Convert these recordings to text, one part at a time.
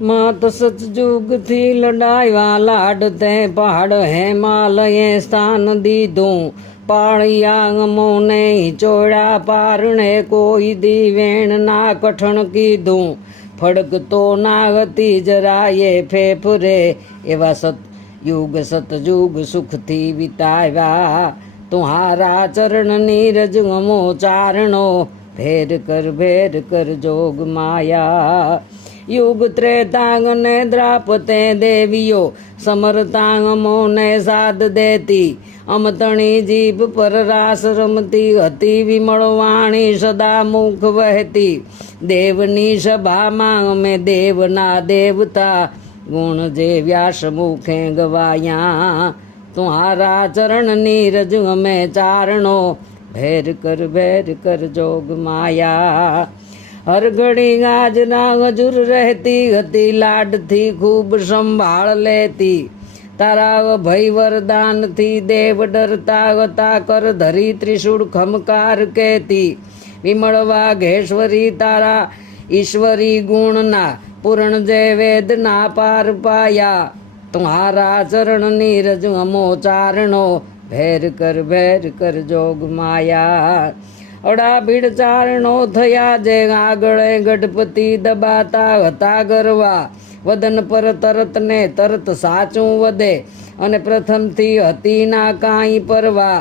मात सतयुग थी लड़ाया लाड ते पहाड़ हिमालय स्थान दीधूं पाड़िया मोने चोड़ा पारणे कोई दी वेण ना कठण कीधूं फड़क तो नागती जराये फेफरे एवा सतयुग सुख थी विताव्या तुम्हारा चरण नीरज गमो चारणो भेर कर जोग माया युग त्रेतांग ने द्रापते देवियो समरतांग मोने साध देती अमतणी जीभ पर रास रमती हती विमल वाणी सदा मुख वहती देवनी सभा मांग में देवना देवता गुण जे व्यास मुखे गवाया तुम्हारा चरण नीरज में चारणो भेर कर जोग माया हर घड़ी गाजना गजुर रहती हती लाड थी खूब संभाल लेती तारा भय वरदान थी देव डरता गता कर धरी त्रिशूल खमकार कहती विमल वाघेश्वरी तारा ईश्वरी गुण ना पूर्ण जय वेद ना पार पाया तुम्हारा चरण नीरज अमो चारणो भेर कर जोग माया अड़ा भीड़ चारणो थया जे आगळे गणपति दबाता हता गरवा वदन पर तरत ने तरत साचू वदे अने प्रथम थी हती ना काई परवा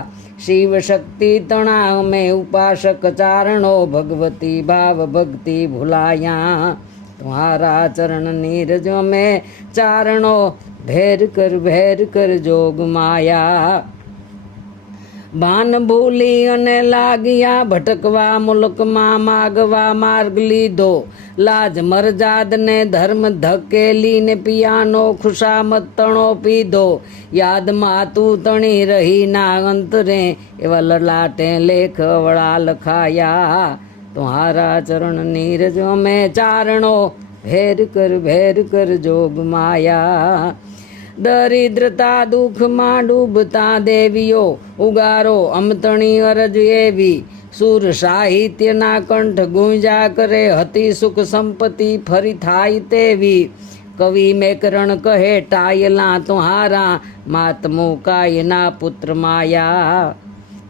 शिव शक्ति तणाव में उपासक चारणो भगवती भाव भक्ति भुलाया तुम्हारा चरण नीरज में चारणो भेर कर जोग माया भान भूली अने लागिया भटकवा मुल्क मां मागवा मार्ग लीधो लाज मरजाद ने धर्म धकेली ने पियानो खुशामत तणो पीधो याद मातू तणी रही ना अंतरे एवा ललाटे लेख वड़ा लखाया तुम्हारा चरण नीरज में चारणो भेर कर जोग माया दरिद्रता दुख मां डूबता देवियो उगारो अमतणी अरज एवी सुर साहित्य ना कंठ गुंजा करे हती सुख संपत्ति फरी थाई तेवी कवि मेकरण कहे टायला तुम्हारा मातमो काय ना पुत्र माया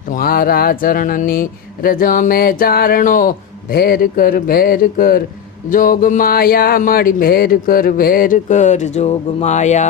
तुम्हारा चरणनी रज में चारणो भेर कर जोग माया माड़ी भेर कर जोग माया।